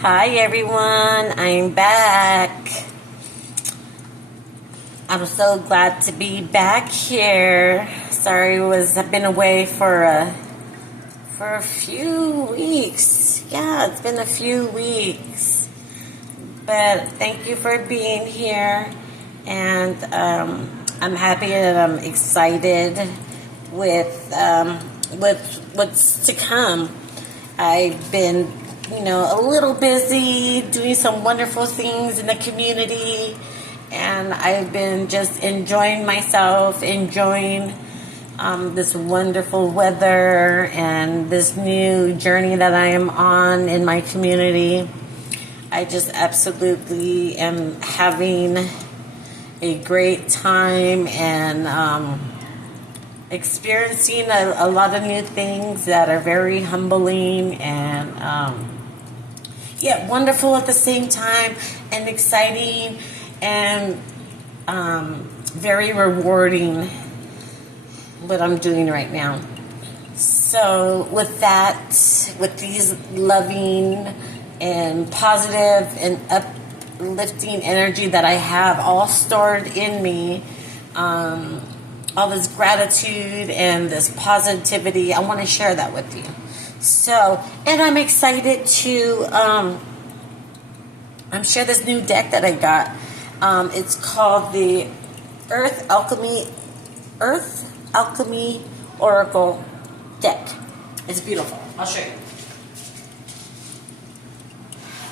Hi everyone, I'm back. I'm so glad to be back here. Sorry, I've been away for a few weeks. Yeah, it's been a few weeks. But thank you for being here, and I'm happy and I'm excited with what's to come. I've been a little busy doing some wonderful things in the community, and I've been just enjoying myself, enjoying this wonderful weather and this new journey that I am on in my community. I just absolutely am having a great time and experiencing a lot of new things that are very humbling and yet wonderful at the same time, and exciting and very rewarding what I'm doing right now. So with that, with these loving and positive and uplifting energy that I have all stored in me, all this gratitude and this positivity, I want to share that with you. So, and I'm excited to share this new deck that I got. It's called the Earth Alchemy Oracle deck. It's beautiful. I'll show you.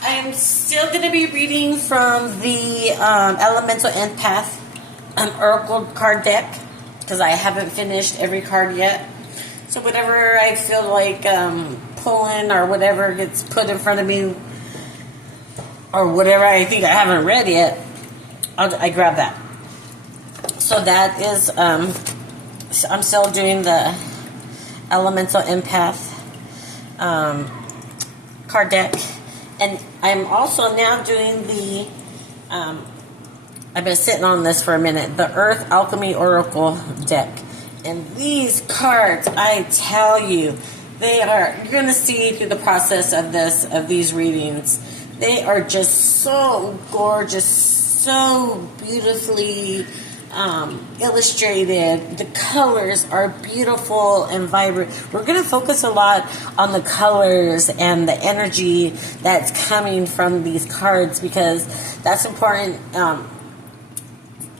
I'm still going to be reading from the Elemental Empath Oracle card deck, because I haven't finished every card yet. So whatever I feel like pulling or whatever gets put in front of me, or whatever I think I haven't read yet, I grab that. So that is, I'm still doing the Elemental Empath card deck. And I'm also now doing the, I've been sitting on this for a minute, the Earth Alchemy Oracle deck. And these cards, I tell you, you're going to see through the process of these readings, they are just so gorgeous, so beautifully illustrated. The colors are beautiful and vibrant. We're going to focus a lot on the colors and the energy that's coming from these cards, because that's important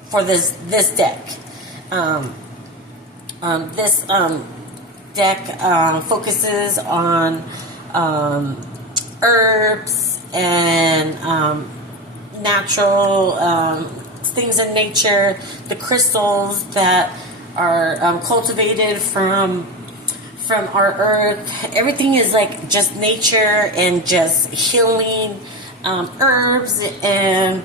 for this deck. This deck focuses on herbs and natural things in nature, the crystals that are cultivated from our earth. Everything is like just nature and just healing, herbs and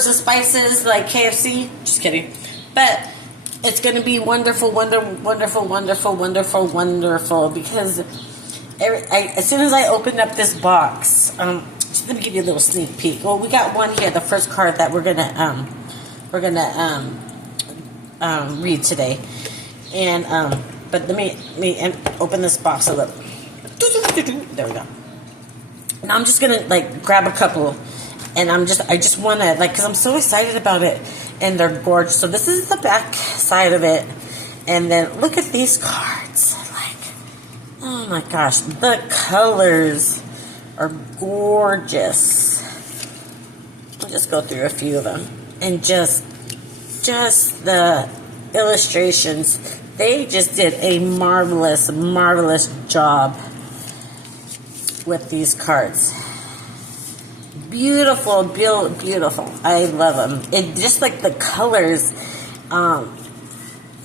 spices like KFC. Just kidding. But it's going to be wonderful, wonderful, because as soon as I opened up this box, just let me give you a little sneak peek. Well, we got one here, the first card that we're gonna read today, and but let me open this box a little. There we go. Now I'm just gonna grab a couple, and I just want to because I'm so excited about it, and they're gorgeous. So this is the back side of it, and then look at these cards. Oh my gosh, the colors are gorgeous. I'll just go through a few of them, and just the illustrations. They just did a marvelous job with these cards. Beautiful. I love them. It just like the colors. I'm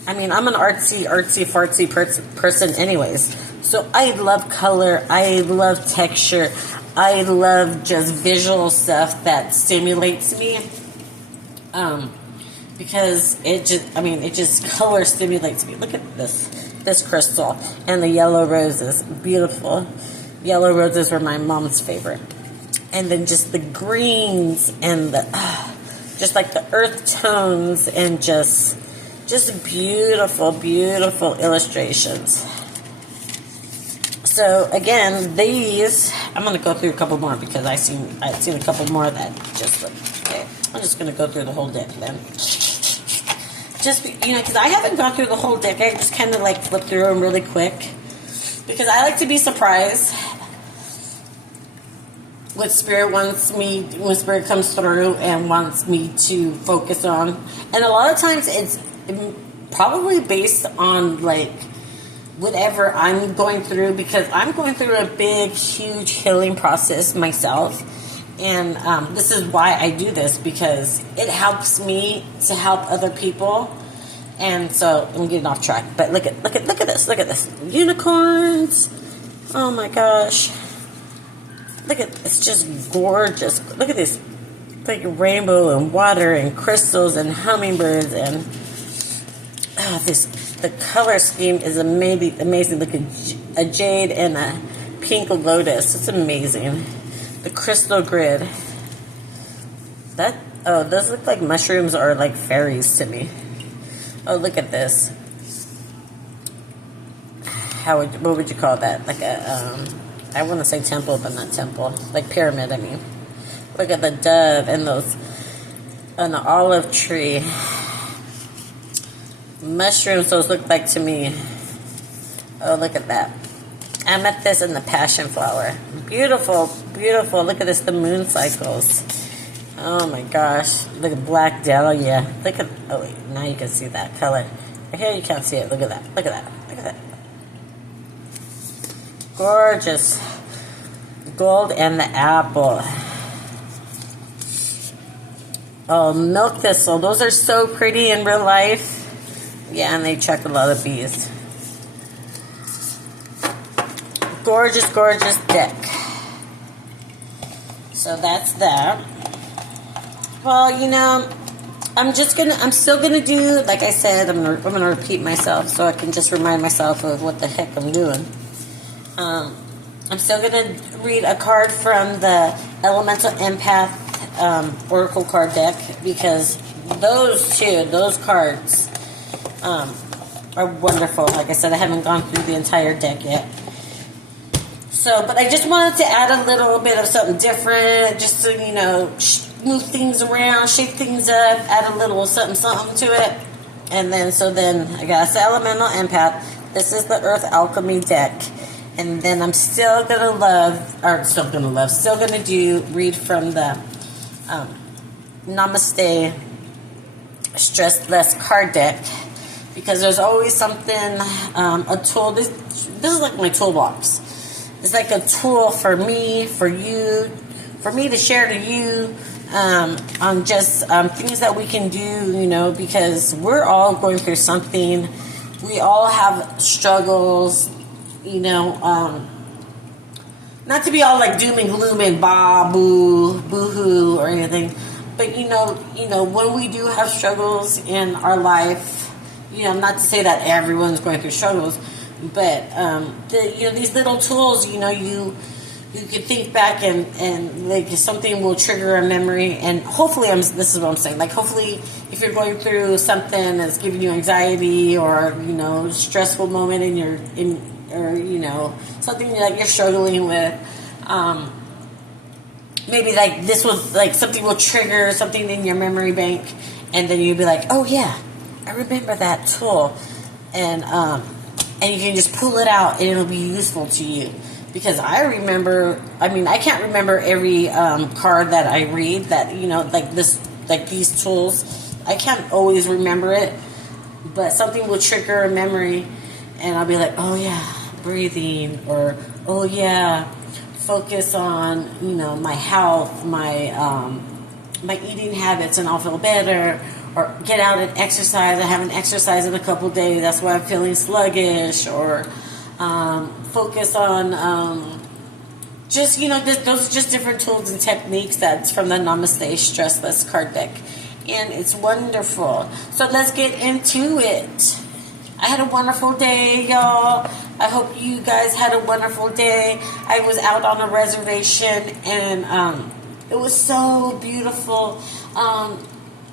an artsy fartsy person anyways. So I love color. I love texture. I love just visual stuff that stimulates me. Because it just color stimulates me. Look at this crystal and the yellow roses. Beautiful. Yellow roses were my mom's favorite. And then just the greens and just like the earth tones and just beautiful illustrations. So again, these I'm gonna go through a couple more because I've seen a couple more that just okay. I'm just gonna go through the whole deck then. Just because I haven't gone through the whole deck, I just kind of like flip through them really quick because I like to be surprised what Spirit wants me when Spirit comes through and wants me to focus on. And a lot of times it's probably based on like whatever I'm going through, because I'm going through a big, huge healing process myself. And this is why I do this, because it helps me to help other people. And so I'm getting off track. But look at this. Unicorns. Oh my gosh. It's just gorgeous. Look at this. Like rainbow and water and crystals and hummingbirds and the color scheme is amazing. Look at a jade and a pink lotus. It's amazing. The crystal grid. Those look like mushrooms or like fairies to me. Oh, look at this. What would you call that? Like I want to say temple, but not temple. Like pyramid, I mean. Look at the dove and an olive tree. Mushrooms, those look like to me. Oh, look at that. I met this in the passion flower. Beautiful, beautiful. Look at this, the moon cycles. Oh my gosh. Look at black dahlia. Oh wait, now you can see that color. Right here you can't see it. Look at that. Look at that. Look at that. Gorgeous. Gold and the apple. Oh, milk thistle. Those are so pretty in real life. Yeah, and they attract a lot of bees. Gorgeous, gorgeous deck. So that's that. Well, I'm still gonna do, like I said, I'm gonna repeat myself so I can just remind myself of what the heck I'm doing. I'm still gonna read a card from the Elemental Empath Oracle card deck, because those cards are wonderful. Like I said, I haven't gone through the entire deck yet. So, but I just wanted to add a little bit of something different, just to, move things around, shake things up, add a little something to it. And then I got the Elemental Empath. This is the Earth Alchemy deck. And then I'm still going to read from the Namaste Stress Less card deck. Because there's always something, a tool. This is like my toolbox. It's like a tool for me, for you, for me to share to you on just things that we can do, because we're all going through something. We all have struggles, not to be all like doom and gloom and boo-hoo or anything. But, when we do have struggles in our life, not to say that everyone's going through struggles, but these little tools, you can think back and like something will trigger a memory, and hopefully this is what I'm saying. Like hopefully, if you're going through something that's giving you anxiety or stressful moment or something that you're struggling with, maybe like this will like something will trigger something in your memory bank, and then you'll be like, oh yeah, I remember that tool, and you can just pull it out and it'll be useful to you. Because I can't remember every card that I read that, like these tools. I can't always remember it, but something will trigger a memory, and I'll be like, oh yeah, breathing, or oh yeah, focus on, my health, my eating habits, and I'll feel better. Or get out and exercise. I haven't exercised in a couple days. That's why I'm feeling sluggish. Or focus on those are just different tools and techniques that's from the Namaste Stressless card deck. And it's wonderful. So let's get into it. I had a wonderful day, y'all. I hope you guys had a wonderful day. I was out on a reservation, and it was so beautiful.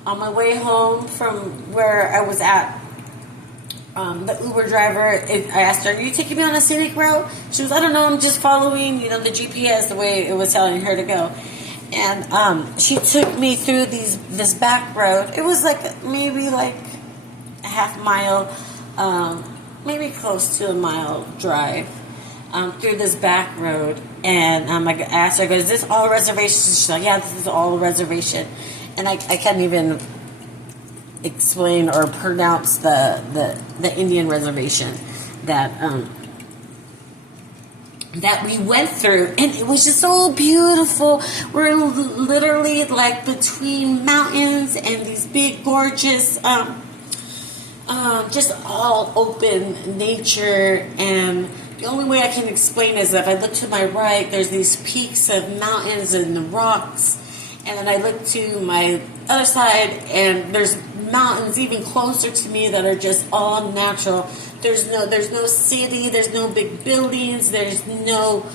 On my way home from where I was at, the Uber driver, I asked her, "Are you taking me on a scenic route?" She was, "I don't know, I'm just following, the GPS the way it was telling her to go." And she took me through this back road. It was maybe a half mile, maybe close to a mile drive through this back road. And I asked her, I go, "Is this all reservations?" She's like, "Yeah, this is all reservation." And I can't even explain or pronounce the Indian reservation that we went through, and it was just so beautiful. We're literally between mountains and these big gorgeous just all open nature. And the only way I can explain is if I look to my right, there's these peaks of mountains and the rocks, and then I look to my other side and there's mountains even closer to me that are just all natural. There's no city, there's no big buildings, there's no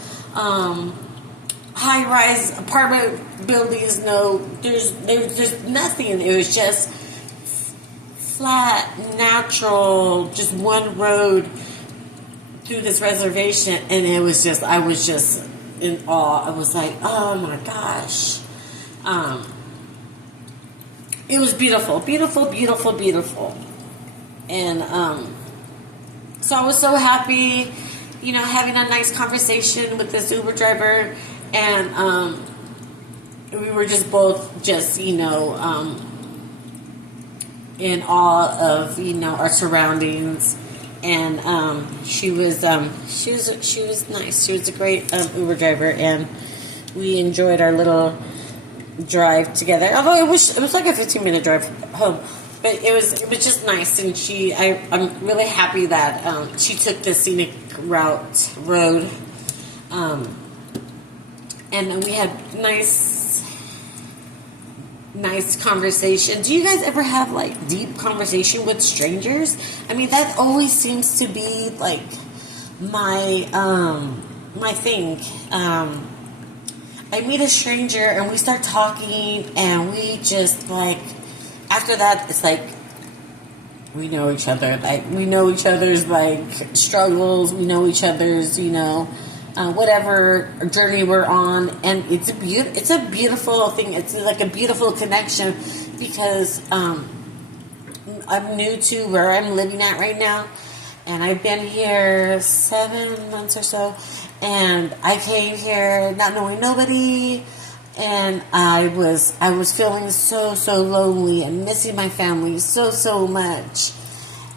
high-rise apartment buildings, there's nothing. It was just flat, natural, just one road through this reservation, and I was just in awe. I was like, oh my gosh. It was beautiful, beautiful, beautiful, beautiful. And so I was so happy, having a nice conversation with this Uber driver. And we were just both in awe of, our surroundings. And she was nice. She was a great Uber driver, and we enjoyed our little drive together. Although it was like a 15-minute drive home, but it was just nice. And I'm really happy that she took the scenic road, and we had nice conversation. Do you guys ever have deep conversation with strangers? I mean, that always seems to be my thing. I meet a stranger and we start talking, and we just after that it's we know each other. We know each other's struggles. We know each other's whatever journey we're on, and it's a beautiful thing. It's a beautiful connection, because I'm new to where I'm living at right now, and I've been here 7 months or so, and I came here not knowing nobody, and I was feeling so lonely and missing my family so much,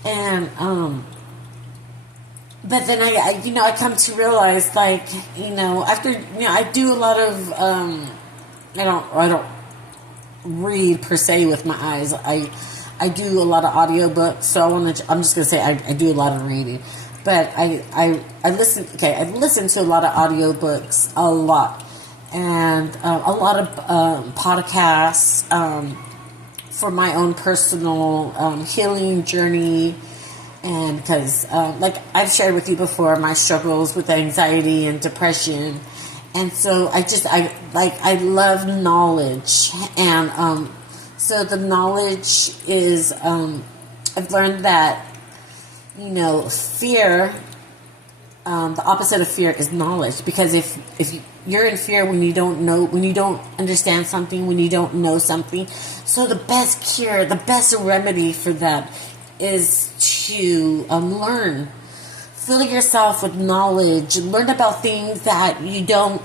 and but then I come to realize, after, I do a lot of, I don't read per se with my eyes. I do a lot of audiobooks, so I'm just going to say I do a lot of reading. But I listen to a lot of audiobooks, a lot. And a lot of podcasts for my own personal healing journey. And because, I've shared with you before, my struggles with anxiety and depression. And so I love knowledge. And so the knowledge is, I've learned that, fear, the opposite of fear is knowledge. Because if you're in fear when you don't understand something, when you don't know something. So the best cure, the best remedy for that is to learn. Fill yourself with knowledge. Learn about things that you don't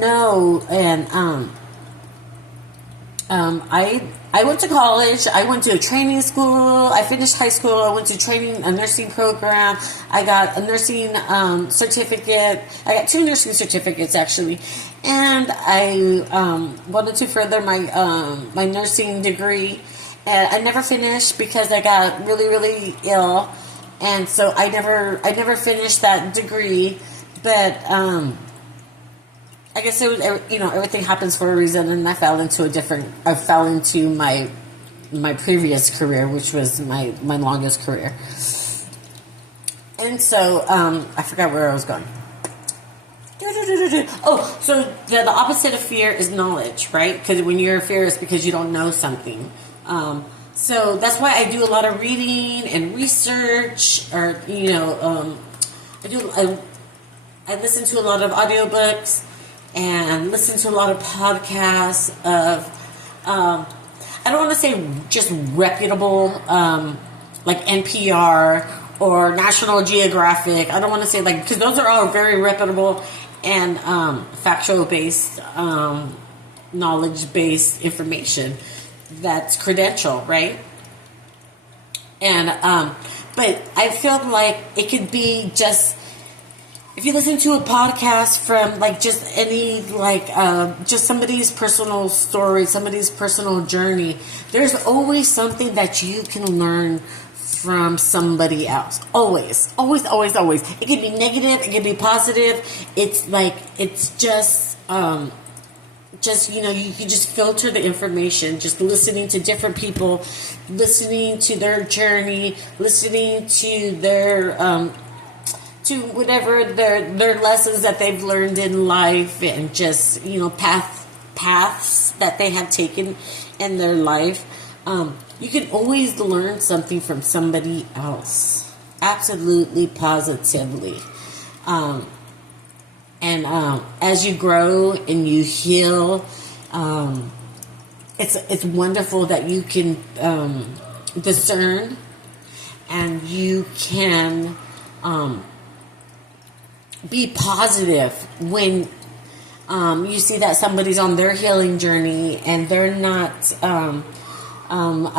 know. And I went to college. I went to a training school. I finished high school. I went to a nursing program. I got a nursing certificate. I got 2 nursing certificates, actually. And I wanted to further my nursing degree. And I never finished because I got really, really ill. And so I never finished that degree. But I guess it was, everything happens for a reason, and I fell into my previous career, which was my longest career. And so I forgot where I was going. Oh, so the opposite of fear is knowledge, right? Because when you're fearless, because you don't know something. So that's why I do a lot of reading and research, or I listen to a lot of audiobooks and listen to a lot of podcasts of I don't want to say just reputable like NPR or National Geographic. I don't want to say like, because those are all very reputable and factual based, knowledge based information that's credential, right? And but I feel like it could be just, if you listen to a podcast from like just any like just somebody's personal story, somebody's personal journey, there's always something that you can learn from somebody else. Always, always, always, always. It can be negative, it can be positive. It's like, it's just you can just filter the information, just listening to different people, listening to their journey, listening to their to whatever their lessons that they've learned in life, and just paths that they have taken in their life. You can always learn something from somebody else, absolutely, positively. And as you grow and you heal, it's wonderful that you can discern, and you can be positive when you see that somebody's on their healing journey and they're not, I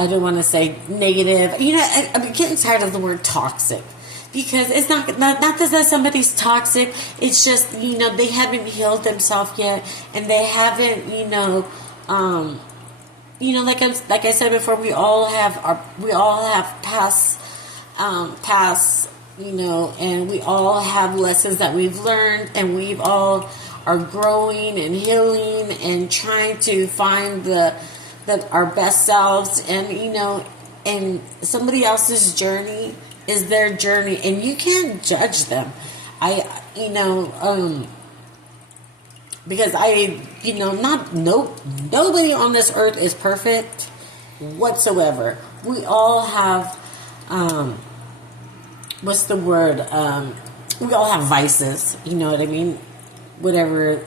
don't want to say negative. I'm getting tired of the word toxic, because it's not that somebody's toxic. It's just, they haven't healed themselves yet, and they haven't, like I said before, we all have past, and we all have lessons that we've learned, and we've all are growing and healing and trying to find our best selves, and somebody else's journey is their journey, and you can't judge them. Because nobody on this earth is perfect whatsoever. We all have, what's the word? We all have vices, you know what I mean? Whatever,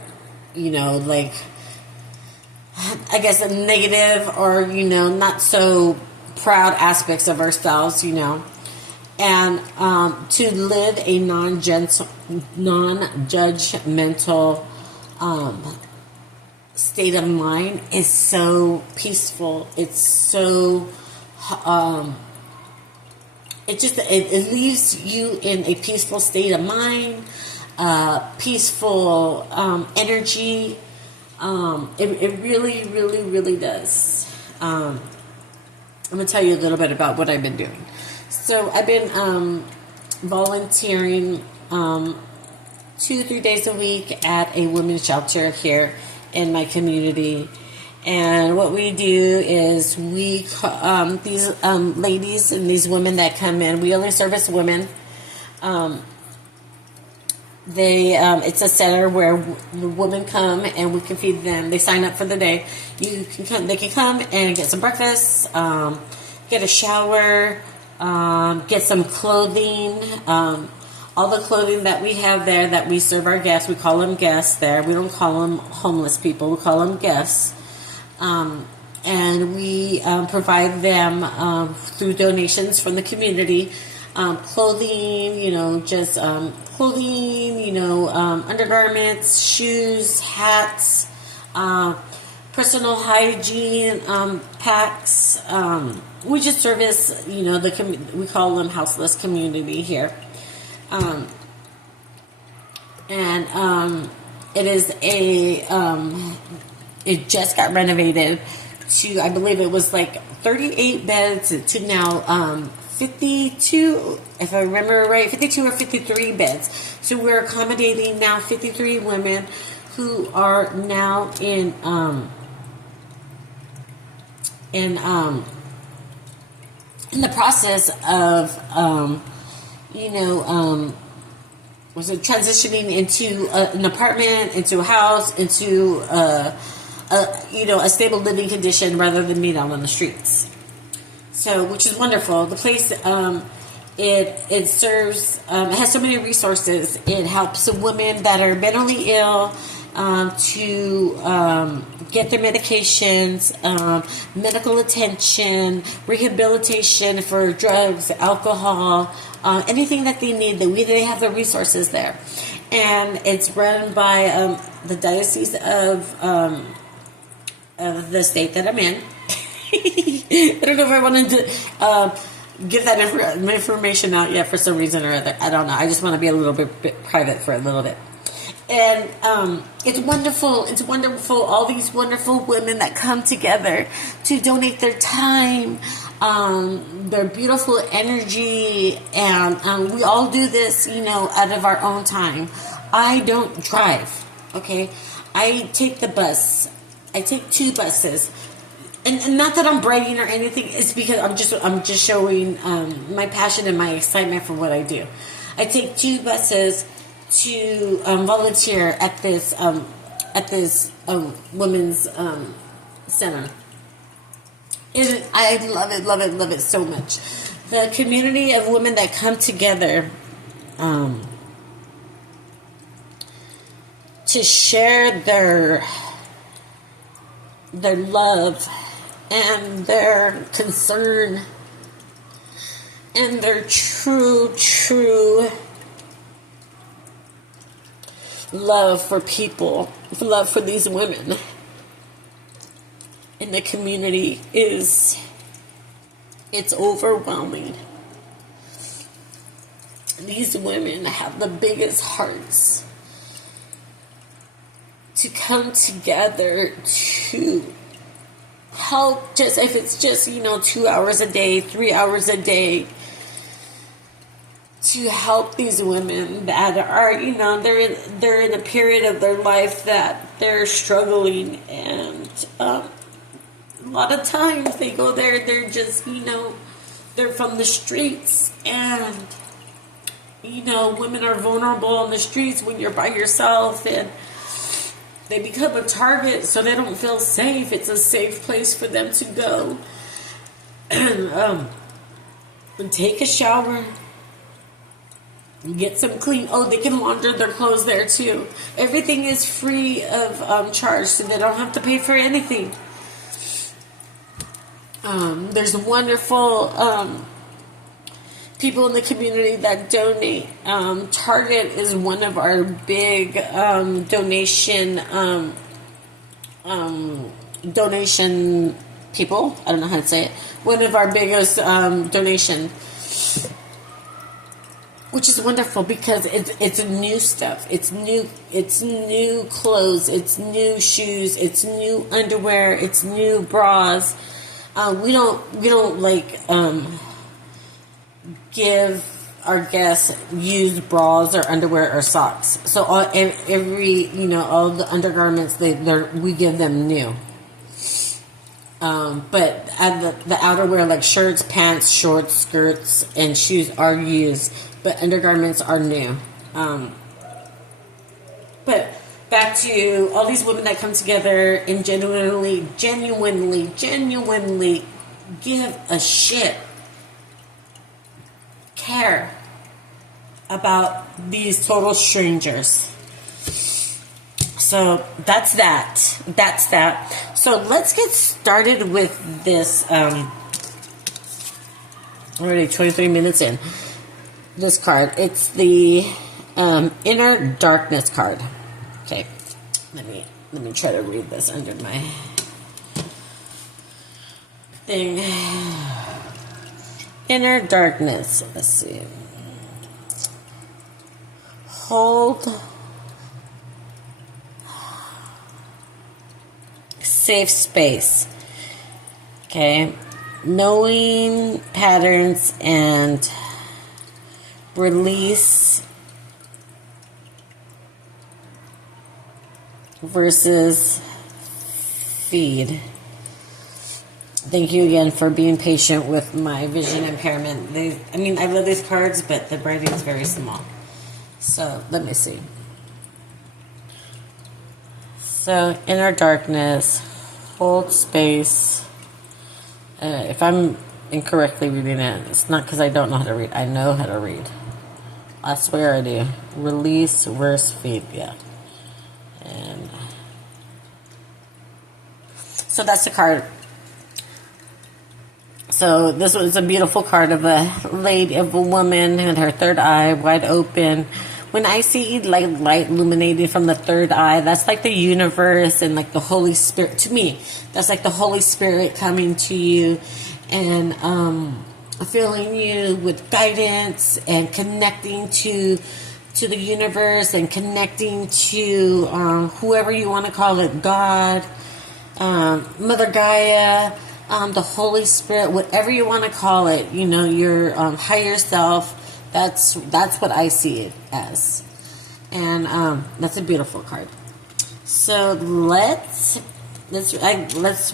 like, I guess a negative or, not so proud aspects of ourselves, and to live a non-judgmental state of mind is so peaceful. It's so it leaves you in a peaceful state of mind, peaceful energy. It really, really, really does. I'm gonna tell you a little bit about what I've been doing. So I've been volunteering 2-3 days a week at a women's shelter here in my community. And what we do is these ladies and these women that come in, we only service women. It's a center where the women come and we can feed them. They sign up for the day. They can come and get some breakfast, get a shower, get some clothing. All the clothing that we have there that we serve our guests, we call them guests there. We don't call them homeless people. We call them guests. And we provide them through donations from the community. Clothing, clothing, undergarments, shoes, hats, personal hygiene packs. We just service, we call them houseless community here. It is it just got renovated to, I believe it was like 38 beds to now 52, if I remember right, 52 or 53 beds. So we're accommodating now 53 women who are now in the process of was it transitioning into an apartment, into a house, into a stable living condition rather than being out on the streets. So, which is wonderful. The place, it serves, it has so many resources. It helps women that are mentally ill to get their medications, medical attention, rehabilitation for drugs, alcohol, anything that they need. They have the resources there, and it's run by the diocese of the state that I'm in. I don't know if I wanted to give that information out yet for some reason or other. I don't know. I just want to be a little bit private for a little bit. And it's wonderful. It's wonderful. All these wonderful women that come together to donate their time, their beautiful energy, and we all do this, out of our own time. I don't drive. Okay, I take the bus. I take 2 buses. And not that I'm bragging or anything. It's because I'm just showing my passion and my excitement for what I do. I take 2 buses to volunteer at this women's center. I love it so much. The community of women that come together to share their love and their concern and their true love for people, love for these women in the community it's overwhelming. These women have the biggest hearts to come together to help, just if it's just 2 hours a day, 3 hours a day, to help these women that are they're in a period of their life that they're struggling, and a lot of times they go there, they're just they're from the streets, and women are vulnerable on the streets when you're by yourself, and they become a target, so they don't feel safe. It's a safe place for them to go and take a shower, get some clean. Oh, they can launder their clothes there too. Everything is free of charge, so they don't have to pay for anything. There's wonderful people in the community that donate. Target is one of our big donation people. I don't know how to say it. One of our biggest donation, which is wonderful because it's new stuff. It's new clothes. It's new shoes. It's new underwear. It's new bras. We don't give our guests used bras or underwear or socks. So all the undergarments we give them new. But the outerwear like shirts, pants, shorts, skirts, and shoes are used, but undergarments are new. But back to all these women that come together and genuinely give a shit, care about these total strangers. So that's that. So let's get started with this. Already 23 minutes in. This card. It's the Inner Darkness card. Okay. Let me try to read this under my thing. Inner Darkness. Let's see. Hold safe space. Okay. Knowing patterns and release versus feed. Thank you again for being patient with my vision impairment. I love these cards, but the writing is very small. So, let me see. So, Inner Darkness, hold space. If incorrectly reading it. It's not because I don't know how to read. I know how to read. I swear I do. Release verse faith, yeah. And so that's the card. So this was a beautiful card of a lady, of a woman and her third eye wide open. When I see like light illuminating from the third eye, that's like the universe and like the Holy Spirit. To me, that's like the Holy Spirit coming to you and filling you with guidance and connecting to the universe and connecting to whoever you want to call it, God, Mother Gaia, the Holy Spirit, whatever you want to call it, you know, your higher self. That's what I see it as, and that's a beautiful card. So let's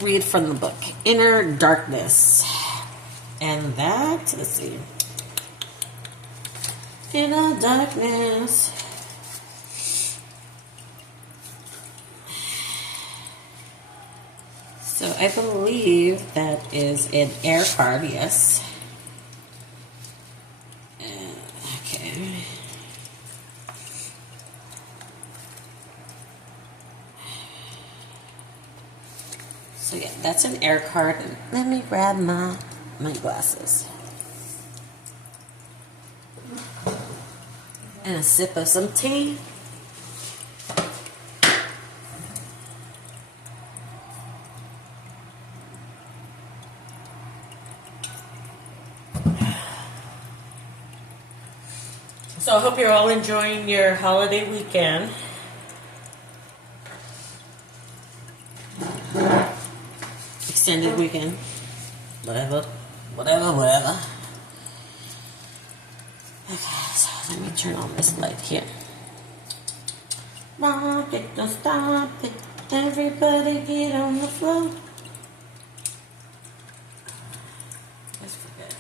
read from the book, Inner Darkness, and that, let's see, Inner Darkness. So I believe that is an air card, yes. Okay. So yeah, that's an air card. Let me grab my glasses. And a sip of some tea. So I hope you're all enjoying your holiday weekend. Extended weekend. Whatever. Okay, so let me turn on this light here. Rock it, don't stop it. Everybody get on the floor. Let's forget.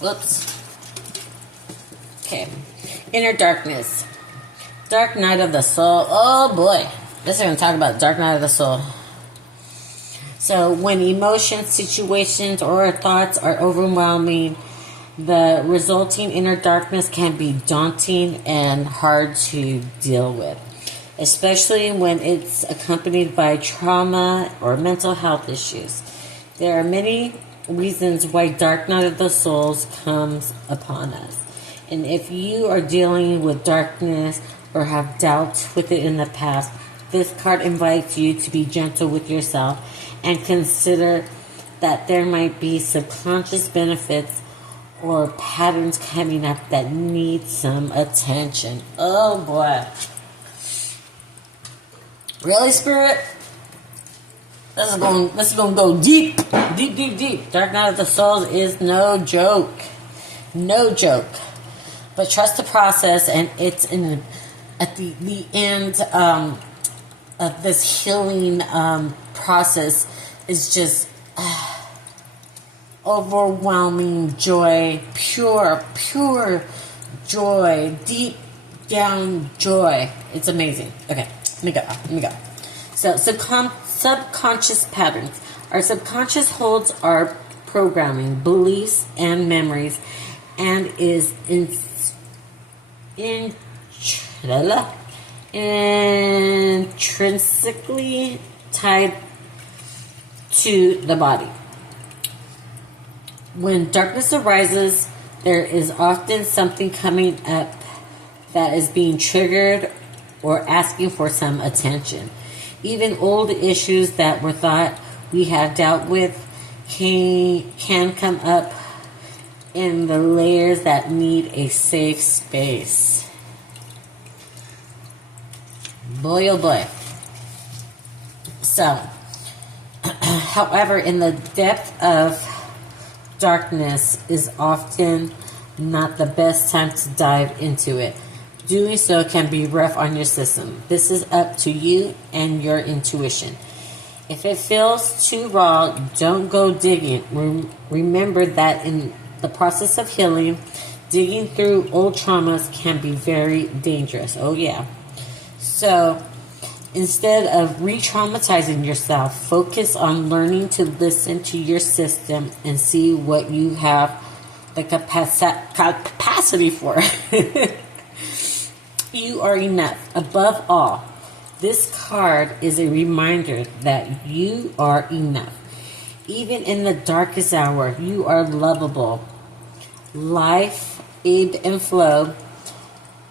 Whoops. Okay. Inner Darkness. Dark Night of the Soul. Oh boy. This is going to talk about Dark Night of the Soul. So when emotions, situations, or thoughts are overwhelming, the resulting inner darkness can be daunting and hard to deal with, especially when it's accompanied by trauma or mental health issues. There are many reasons why Dark Night of the Souls comes upon us. And if you are dealing with darkness or have doubts with it in the past, this card invites you to be gentle with yourself and consider that there might be subconscious benefits or patterns coming up that need some attention. Oh boy. Really, Spirit? This is going to go deep. Deep. Dark Night of the Souls is no joke. No joke. But trust the process, and it's at the end of this healing process is just overwhelming joy, pure joy, deep down joy. It's amazing. Okay, let me go. So subconscious patterns. Our subconscious holds our programming, beliefs, and memories, and is intrinsically tied to the body. When darkness arises, there is often something coming up that is being triggered or asking for some attention. Even old issues that were thought we have dealt with can come up in the layers that need a safe space. Boy, oh boy. So, however, in the depth of darkness is often not the best time to dive into it. Doing so can be rough on your system. This is up to you and your intuition. If it feels too raw, don't go digging. Remember that in the process of healing, digging through old traumas can be very dangerous. Oh yeah. So Instead of re-traumatizing yourself, focus on learning to listen to your system and see what you have the capacity for. You are enough. Above all, this card is a reminder that you are enough. Even in the darkest hour, you are lovable. Life ebb and flow,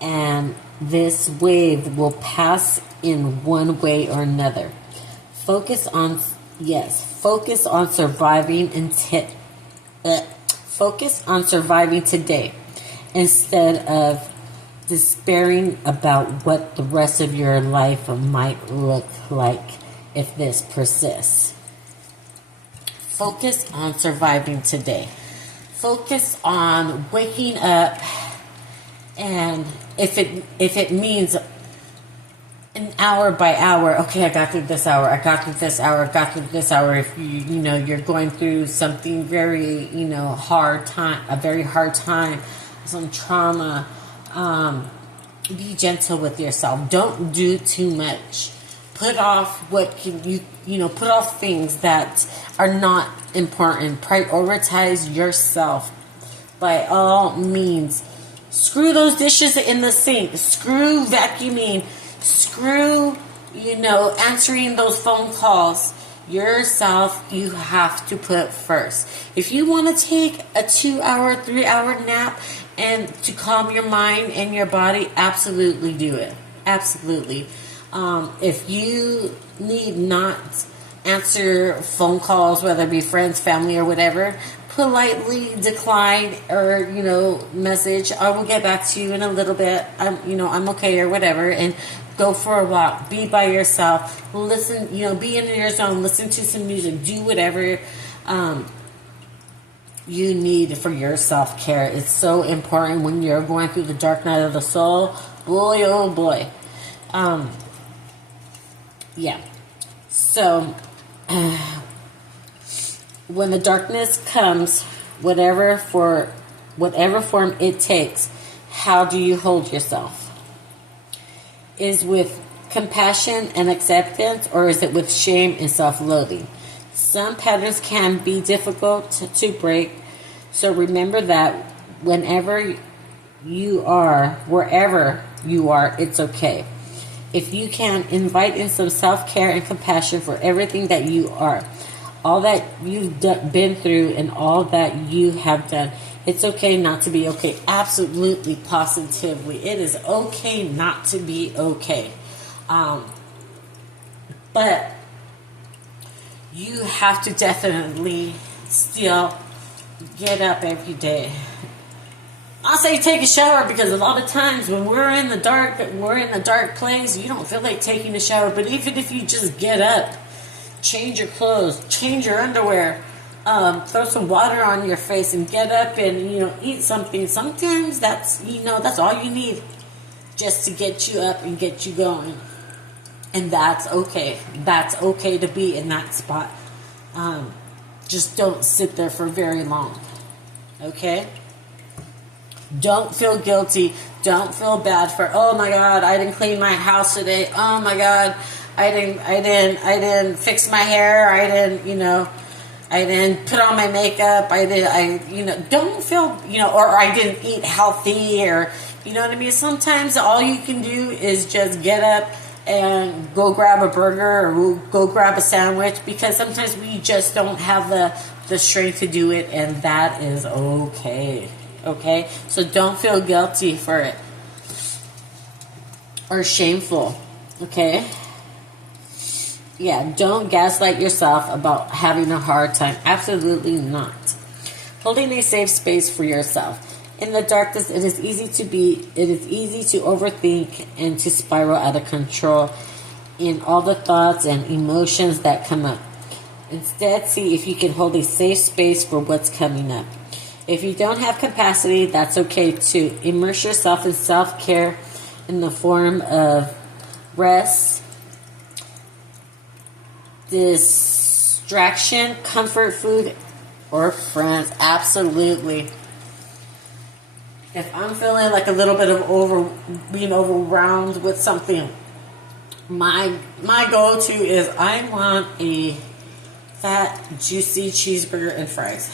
and this wave will pass in one way or another. Focus on surviving focus on surviving today instead of despairing about what the rest of your life might look like if this persists. Focus on surviving today. Focus on waking up, and if it means an hour by hour, okay, I got through this hour, I got through this hour, I got through this hour. If you're going through something very, hard time, a very hard time, some trauma, be gentle with yourself. Don't do too much. Put off put off things that are not important. Prioritize yourself by all means. Screw those dishes in the sink. Screw vacuuming. Screw, answering those phone calls. Yourself, you have to put first. If you want to take a 2-hour, 3-hour nap and to calm your mind and your body, absolutely do it. Absolutely. If you need not answer phone calls, whether it be friends, family, or whatever, politely decline or, message, I will get back to you in a little bit. I'm okay or whatever. And go for a walk. Be by yourself. Listen, be in your zone. Listen to some music. Do whatever you need for your self-care. It's so important when you're going through the dark night of the soul. Boy, oh boy. Yeah. So, when the darkness comes, whatever form it takes, how do you hold yourself? Is with compassion and acceptance, or is it with shame and self-loathing? Some patterns can be difficult to break, so remember that wherever you are, it's okay. If you can, invite in some self-care and compassion for everything that you are, all that you've been through, and all that you have done. It's okay not to be okay. Absolutely, positively. It is okay not to be okay. But you have to definitely still get up every day. I'll say take a shower, because a lot of times when we're in the dark place, you don't feel like taking a shower. But even if you just get up, change your clothes, change your underwear, throw some water on your face and get up and, eat something. Sometimes that's all you need just to get you up and get you going. And that's okay. That's okay to be in that spot. Just don't sit there for very long. Okay? Don't feel guilty. Don't feel bad for, oh my God, I didn't clean my house today. Oh my God, I didn't fix my hair. I didn't put on my makeup. Don't feel, or I didn't eat healthy, or, you know what I mean? Sometimes all you can do is just get up and go grab a burger or go grab a sandwich, because sometimes we just don't have the strength to do it, and that is okay. Okay? So don't feel guilty for it or shameful. Okay? Yeah, don't gaslight yourself about having a hard time. Absolutely not. Holding a safe space for yourself. In the darkness, it is easy to overthink and to spiral out of control in all the thoughts and emotions that come up. Instead, see if you can hold a safe space for what's coming up. If you don't have capacity, that's okay too. Immerse yourself in self-care in the form of rest, distraction, comfort food, or friends. Absolutely. If I'm feeling like a little bit of being overwhelmed with something, my go-to is I want a fat, juicy cheeseburger and fries.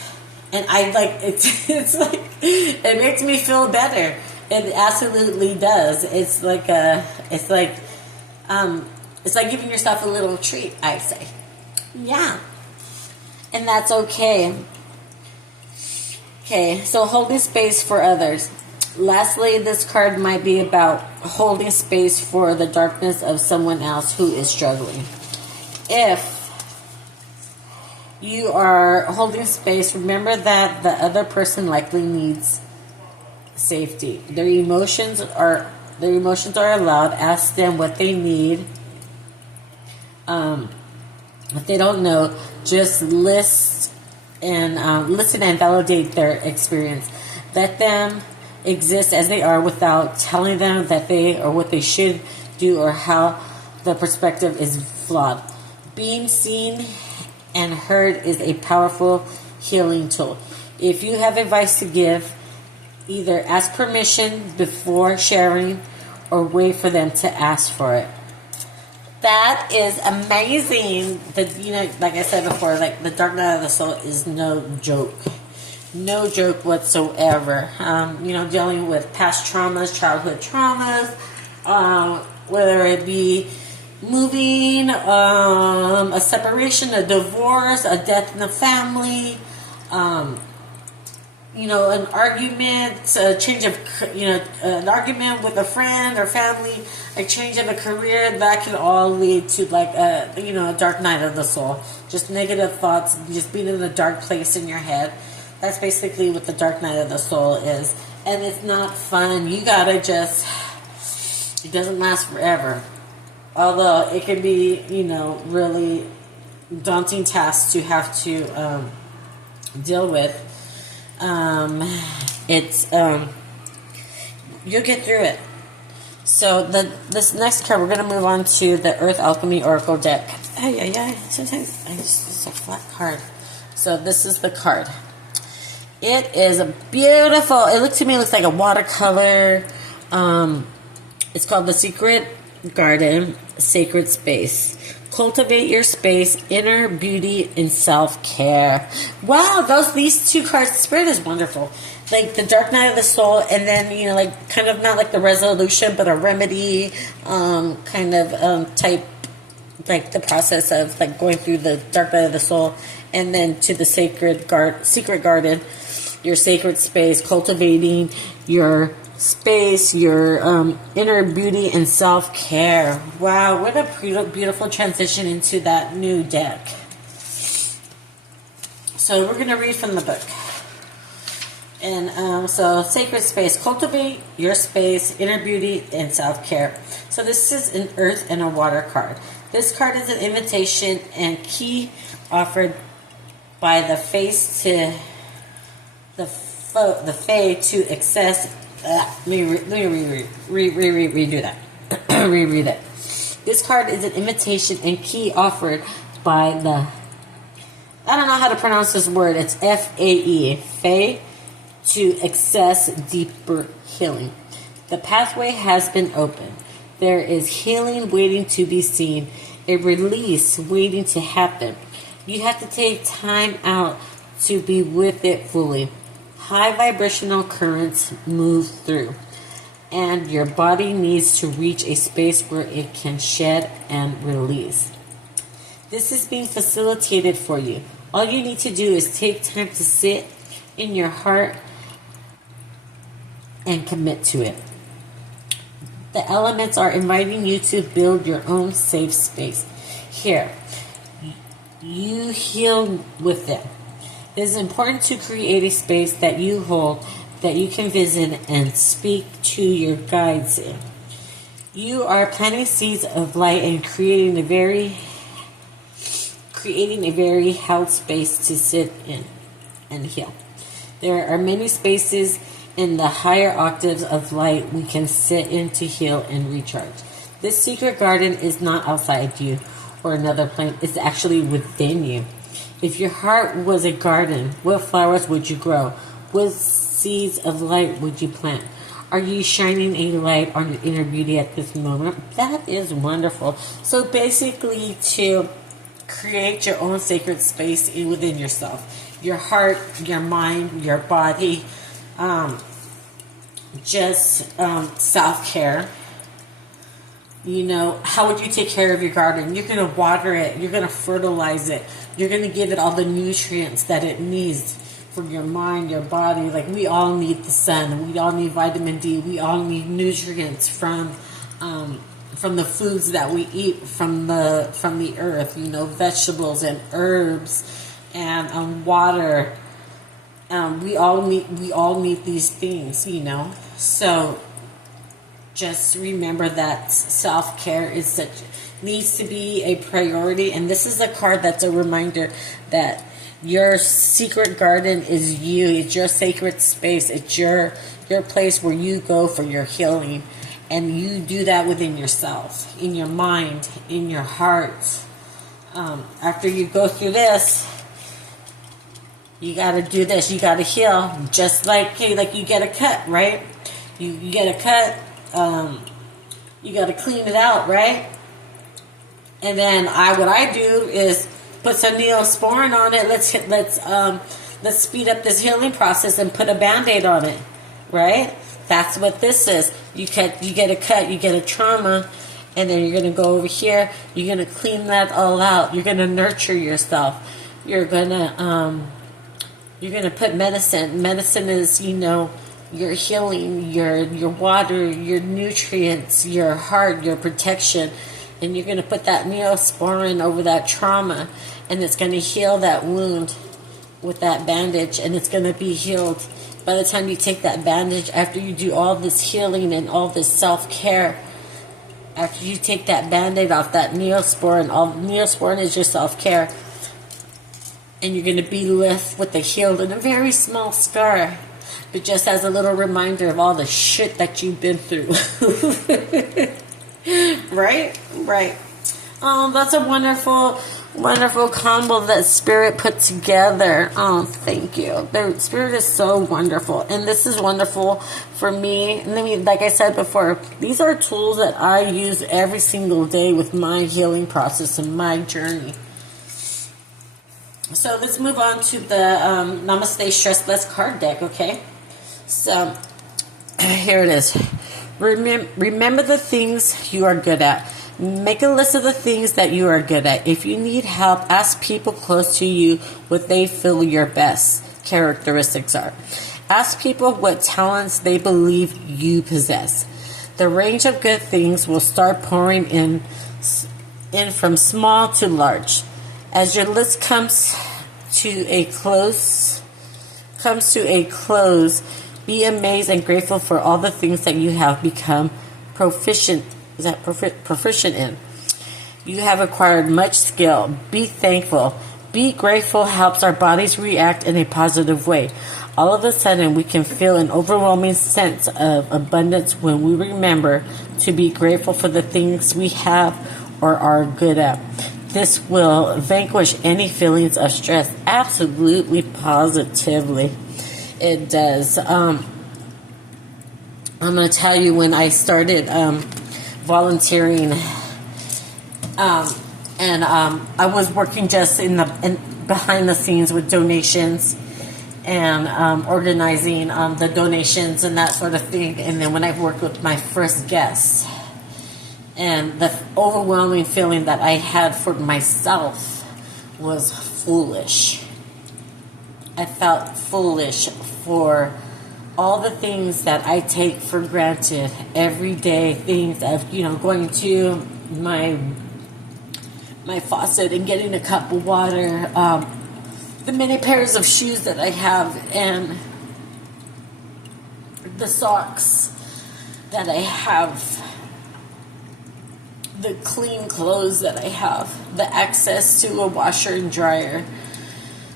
And I like it's like it makes me feel better. It absolutely does. It's like giving yourself a little treat, I say. Yeah. And that's okay. Okay, so holding space for others. Lastly, this card might be about holding space for the darkness of someone else who is struggling. If you are holding space, remember that the other person likely needs safety. Their emotions are allowed. Ask them what they need. If they don't know, just listen and validate their experience. Let them exist as they are without telling them that they or what they should do or how the perspective is flawed. Being seen and heard is a powerful healing tool. If you have advice to give, either ask permission before sharing or wait for them to ask for it. That is amazing. Like I said before, like the dark night of the soul is no joke. No joke whatsoever. Dealing with past traumas, childhood traumas, whether it be moving, a separation, a divorce, a death in the family, an argument, a change of, an argument with a friend or family, a change of a career, that can all lead to a dark night of the soul. Just negative thoughts, just being in a dark place in your head. That's basically what the dark night of the soul is. And it's not fun. You gotta it doesn't last forever. Although it can be, really daunting tasks to have to deal with. You'll get through it. So this next card, we're going to move on to the Earth Alchemy Oracle deck. Sometimes it's a flat card. So this is the card. It is beautiful. It looks like a watercolor. It's called The Secret Garden, Sacred Space. Cultivate your space, inner beauty, and self-care. Wow, these two cards, Spirit is wonderful. Like the Dark Night of the Soul, and then, kind of not like the resolution, but a remedy, type, like the process of like going through the Dark Night of the Soul, and then to the Secret Garden, your sacred space, cultivating your space, your inner beauty and self-care. Wow, what a beautiful transition into that new deck. So we're going to read from the book. And so sacred space, cultivate your space, inner beauty and self-care. So this is an earth and a water card. This card is an invitation and key offered by the face to the Fae to access. Let me redo that. Reread it. This card is an invitation and key offered by the. I don't know how to pronounce this word. It's Fae. Fae to access deeper healing. The pathway has been opened. There is healing waiting to be seen. A release waiting to happen. You have to take time out to be with it fully. High vibrational currents move through, and your body needs to reach a space where it can shed and release. This is being facilitated for you. All you need to do is take time to sit in your heart and commit to it. The elements are inviting you to build your own safe space. Here, you heal with them. It is important to create a space that you hold, that you can visit and speak to your guides in. You are planting seeds of light and creating a very held space to sit in and heal. There are many spaces in the higher octaves of light we can sit in to heal and recharge. This secret garden is not outside you or another plane. It's actually within you. If your heart was a garden, what flowers would you grow? What seeds of light would you plant? Are you shining a light on your inner beauty at this moment? That is wonderful. So basically, to create your own sacred space within yourself, your heart, your mind, your body, just self-care. You know, how would you take care of your garden? You're going to water it. You're going to fertilize it. You're going to give it all the nutrients that it needs for your mind, your body. Like, we all need the sun. We all need vitamin D. We all need nutrients from the foods that we eat from the earth. You know, vegetables and herbs and water. We all need these things. You know, so just remember that self-care needs to be a priority. And this is a card that's a reminder that your secret garden is you. It's your sacred space. It's your place where you go for your healing. And you do that within yourself, in your mind, in your heart. After you go through this, you got to do this. You got to heal. Just like you get a cut, right? You get a cut. You got to clean it out, right? And then what I do is put some Neosporin on it. Let's speed up this healing process and put a Band-Aid on it, right? That's what this is. You get a cut, you get a trauma, and then you're gonna go over here. You're gonna clean that all out. You're gonna nurture yourself. You're gonna put medicine. Medicine is, you know, your healing, your water, your nutrients, your heart, your protection. And you're going to put that Neosporin over that trauma, and it's going to heal that wound with that bandage, and it's going to be healed. By the time you take that bandage, after you do all this healing and all this self-care, after you take that Band-Aid off, that Neosporin is your self-care, and you're going to be left with a healed and a very small scar. But just as a little reminder of all the shit that you've been through. Right? That's a wonderful, wonderful combo that Spirit put together. Thank you. The Spirit is so wonderful. And this is wonderful for me. And I mean, like I said before, these are tools that I use every single day with my healing process and my journey. So let's move on to the Namaste Stress Less card deck, okay? So here it is. Remember the things you are good at. Make a list of the things that you are good at. If you need help, ask people close to you what they feel your best characteristics are. Ask people what talents they believe you possess. The range of good things will start pouring in from small to large. As your list comes to a close, be amazed and grateful for all the things that you have become proficient in. You have acquired much skill. Be thankful. Be grateful helps our bodies react in a positive way. All of a sudden, we can feel an overwhelming sense of abundance when we remember to be grateful for the things we have or are good at. This will vanquish any feelings of stress. Absolutely, positively. It does. I'm going to tell you, when I started volunteering, I was working just behind the scenes with donations and organizing the donations and that sort of thing. And then when I worked with my first guests, and the overwhelming feeling that I had for myself was foolish. I felt foolish for all the things that I take for granted every day. Things of, going to my faucet and getting a cup of water, the many pairs of shoes that I have, and the socks that I have, the clean clothes that I have, the access to a washer and dryer,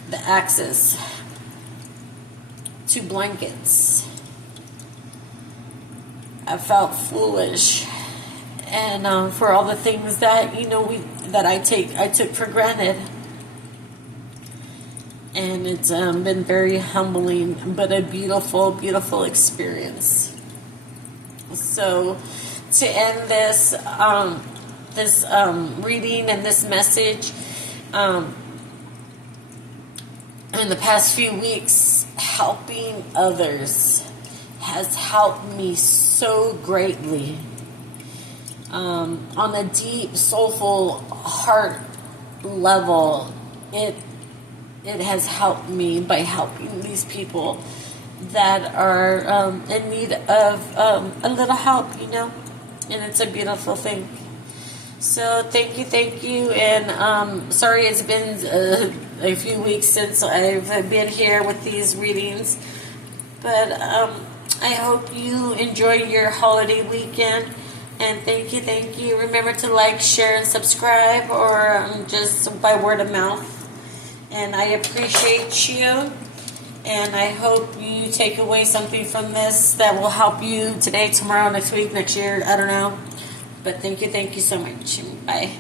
the access to blankets. I felt foolish, and for all the things that I took for granted. And it's been very humbling, but a beautiful, beautiful experience. So to end this reading and this message, in the past few weeks, helping others has helped me so greatly. On a deep, soulful heart level, it has helped me by helping these people that are in need of a little help, and it's a beautiful thing. So thank you, and sorry it's been a few weeks since I've been here with these readings, but I hope you enjoy your holiday weekend, and thank you. Remember to like, share, and subscribe, or just by word of mouth, and I appreciate you, and I hope you take away something from this that will help you today, tomorrow, next week, next year, I don't know. But thank you so much. Bye.